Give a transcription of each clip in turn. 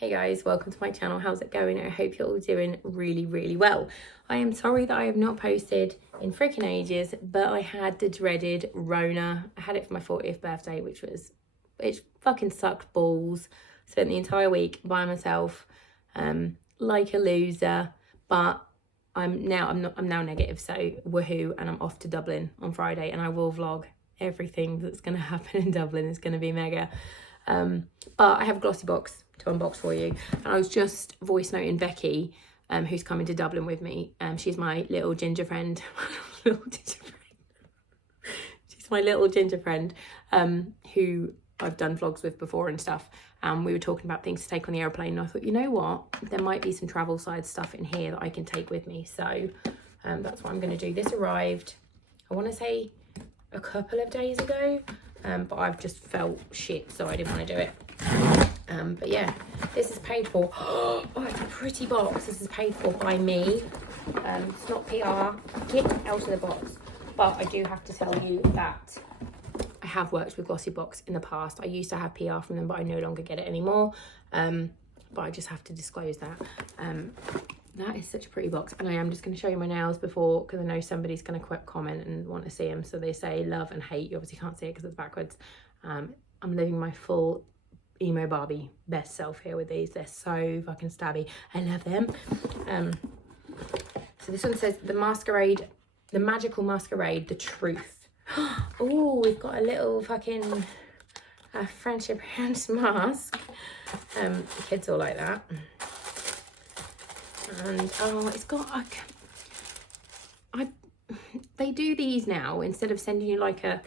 Hey guys, welcome to my channel. How's it going? I hope you're all doing really well. I am sorry that I have not posted in freaking ages, but I had the dreaded Rona. I had it for my 40th birthday, it fucking sucked balls. Spent the entire week by myself, like a loser, but I'm now negative, so woohoo, and I'm off to Dublin on Friday, and I will vlog everything that's going to happen in Dublin. It's going to be mega. But I have a Glossybox to unbox for you, and I was just voice noting Becky, who's coming to Dublin with me. She's my little ginger friend. She's my little ginger friend, who I've done vlogs with before and stuff. We were talking about things to take on the airplane, and I thought, you know what, there might be some travel side stuff in here that I can take with me. So that's what I'm going to do. This arrived, I want to say, a couple of days ago. But I've just felt shit, so I didn't want to do it. But yeah, this is paid for. Oh, it's a pretty box. This is paid for by me. It's not PR. Get out of the box. But I do have to tell you that I have worked with Glossybox in the past. I used to have PR from them, but I no longer get it anymore. But I just have to disclose that. That is such a pretty box, and I am just going to show you my nails before, because I know somebody's going to comment and want to see them. So they say love and hate. You obviously can't see it because it's backwards. I'm living my full emo Barbie best self here with these. They're so fucking stabby. I love them. So this one says the magical masquerade, the truth. Oh, we've got a little fucking friendship hands mask. The kids all like that. And oh, it's got like, they do these now, instead of sending you like a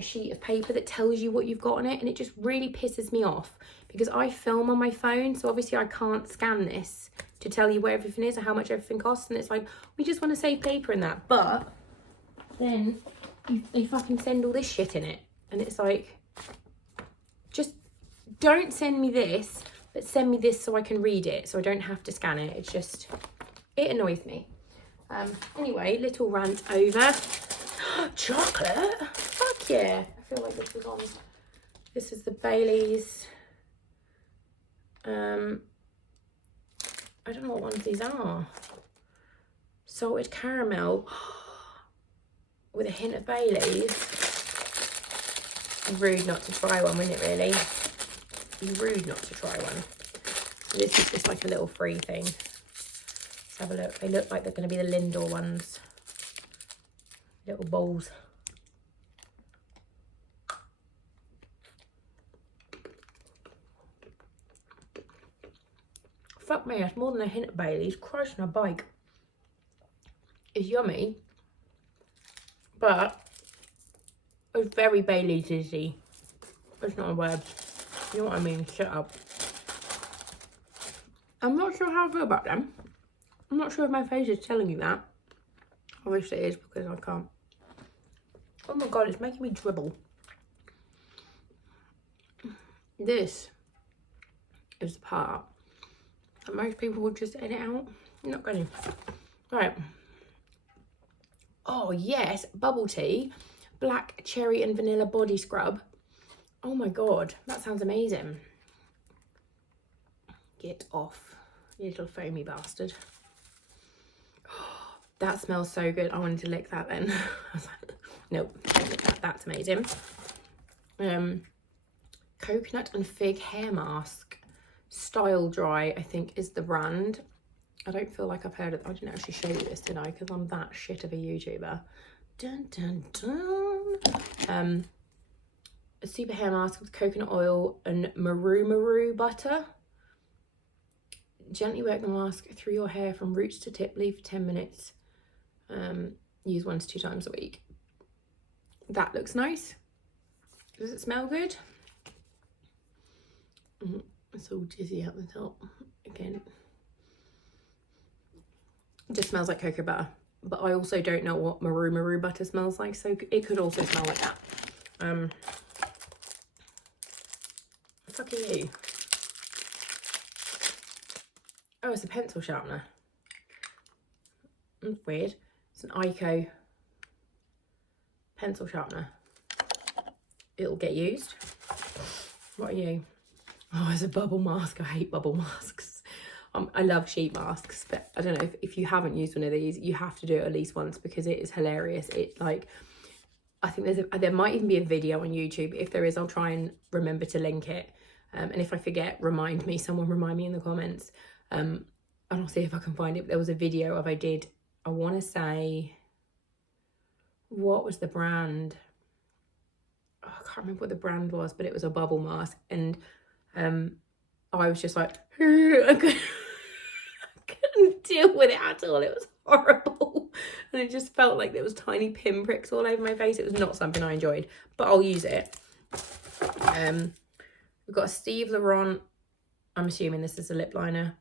sheet of paper that tells you what you've got on it, and it just really pisses me off because I film on my phone, so obviously I can't scan this to tell you where everything is or how much everything costs, and it's like, we just want to save paper in that, but then they fucking send all this shit in it, and it's like, just don't send me this, but send me this so I can read it, so I don't have to scan it. It's just, it annoys me. Anyway, little rant over. Chocolate? Fuck yeah. I feel like this was on. This is the Baileys. I don't know what ones these are. Salted caramel with a hint of Baileys. Rude not to try one, wouldn't it, really? Rude not to try one. So this is just like a little free thing. Let's have a look. They look like they're going to be the Lindor ones. Little bowls. Fuck me, that's more than a hint of Baileys. Christ on a bike. It's yummy, but it's very Baileys-y. It's not a word. You know what I mean? Shut up. I'm not sure how I feel about them. I'm not sure if my face is telling you that. I wish it is, because I can't. Oh my god, it's making me dribble. This is the part that most people would just edit out. I'm not going to. Right. Oh yes, bubble tea, black cherry and vanilla body scrub. Oh my god, that sounds amazing. Get off, you little foamy bastard. Oh, that smells so good. I wanted to lick that then. I was like, nope, don't lick that. That's amazing. Coconut and fig hair mask. Style Dry, I think, is the brand. I don't feel like I've heard it. I didn't actually show you this, did I? Because I'm that shit of a YouTuber. Dun dun dun. A super hair mask with coconut oil and maru butter. Gently work the mask through your hair from roots to tip. Leave for 10 minutes. Use 1 to 2 times a week. That looks nice. Does it smell good? It's all dizzy at the top again. It just smells like cocoa butter, but I also don't know what maru butter smells like, so it could also smell like that. Fuck are you? Oh, it's a pencil sharpener. That's weird. It's an Ico pencil sharpener. It'll get used. What are you? Oh, it's a bubble mask. I hate bubble masks. I love sheet masks, but I don't know if you haven't used one of these, you have to do it at least once because it is hilarious. It like, I think there might even be a video on YouTube. If there is, I'll try and remember to link it. And if I forget, remind me. Someone remind me in the comments. And I'll see if I can find it. There was a video of I want to say, what was the brand? Oh, I can't remember what the brand was, but it was a bubble mask. And I was just like, I couldn't deal with it at all. It was horrible. And it just felt like there was tiny pinpricks all over my face. It was not something I enjoyed, but I'll use it. We've got a Steve Laurent. I'm assuming this is a lip liner.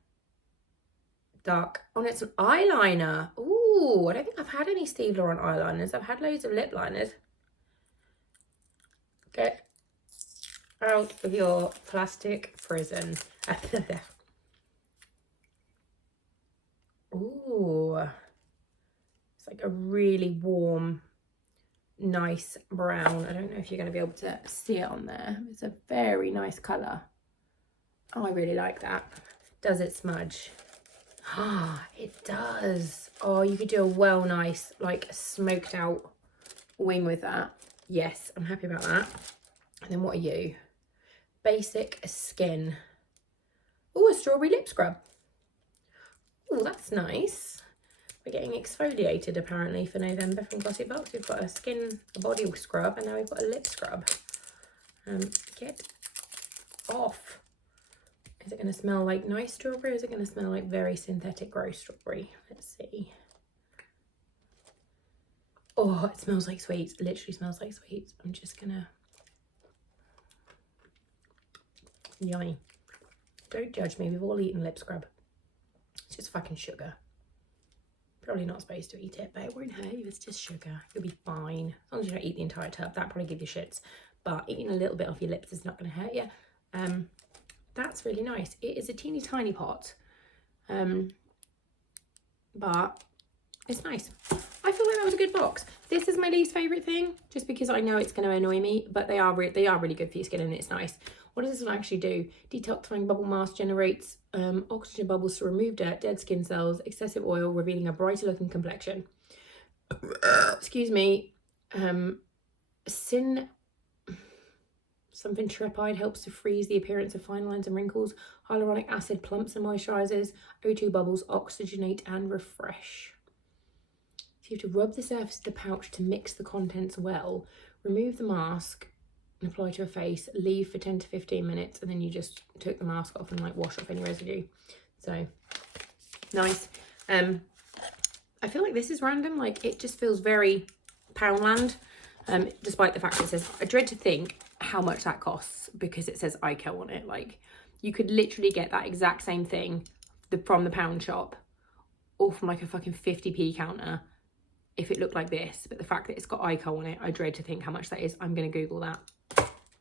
Dark. Oh, it's an eyeliner. Ooh, I don't think I've had any Steve Laurent eyeliners. I've had loads of lip liners. Get out of your plastic prison. Ooh. It's like a really warm, nice brown. I don't know if you're going to be able to see it on there. It's a very nice colour. Oh, I really like that. Does it smudge? Ah, it does. Oh, you could do a well nice, like, smoked out wing with that. Yes, I'm happy about that. And then what are you? Basic Skin. Oh, a strawberry lip scrub. Oh, that's nice. We're getting exfoliated apparently for November from Glossybox. We've got a body scrub, and now we've got a lip scrub. Get off. Is it going to smell like nice strawberry, or is it going to smell like very synthetic gross strawberry? Let's see. Oh, it smells like sweets. It literally smells like sweets. I'm just going to... Yummy. Don't judge me. We've all eaten lip scrub. It's just fucking sugar. Probably not supposed to eat it, but it won't hurt you. It's just sugar. You'll be fine. As long as you don't eat the entire tub, that'll probably give you shits. But eating a little bit off your lips is not going to hurt you. That's really nice. It is a teeny tiny pot. But it's nice. I feel like that was a good box. This is my least favourite thing, just because I know it's going to annoy me, but they are really good for your skin, and it's nice. What does this one actually do? Detoxifying bubble mask generates oxygen bubbles to remove dirt, dead skin cells, excessive oil, revealing a brighter looking complexion. Excuse me. Something tripide helps to freeze the appearance of fine lines and wrinkles. Hyaluronic acid plumps and moisturizes. O2 bubbles oxygenate and refresh. So you have to rub the surface of the pouch to mix the contents well. Remove the mask and apply to your face. Leave for 10 to 15 minutes, and then you just took the mask off and like wash off any residue. So nice. I feel like this is random. Like, it just feels very Poundland. Despite the fact that it says, I dread to think how much that costs because it says ICO on it. Like, you could literally get that exact same thing from the pound shop or from like a fucking 50p counter if it looked like this. But the fact that it's got ICO on it, I dread to think how much that is. I'm going to Google that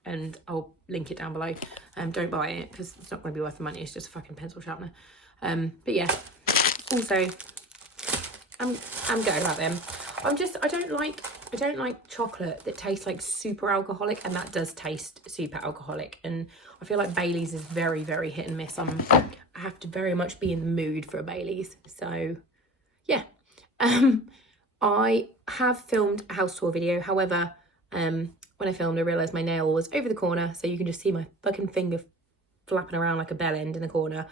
and I'll link it down below. Don't buy it because it's not going to be worth the money. It's just a fucking pencil sharpener. But yeah, also I'm gutted about them. I don't like chocolate that tastes like super alcoholic, and that does taste super alcoholic. And I feel like Baileys is very, very hit and miss. I have to very much be in the mood for a Baileys. So yeah, I have filmed a house tour video. However, when I filmed, I realised my nail was over the corner, so you can just see my fucking finger flapping around like a bell end in the corner.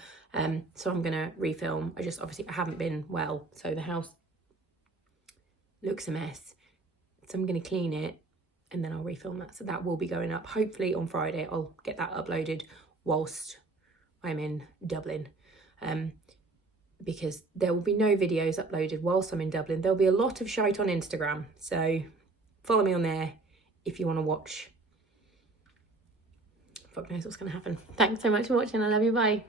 So I'm gonna refilm. I haven't been well, so the house looks a mess. So I'm going to clean it and then I'll refilm that. So that will be going up. Hopefully on Friday, I'll get that uploaded whilst I'm in Dublin. Because there will be no videos uploaded whilst I'm in Dublin. There'll be a lot of shite on Instagram. So follow me on there if you want to watch. Fuck knows what's going to happen. Thanks so much for watching. I love you. Bye.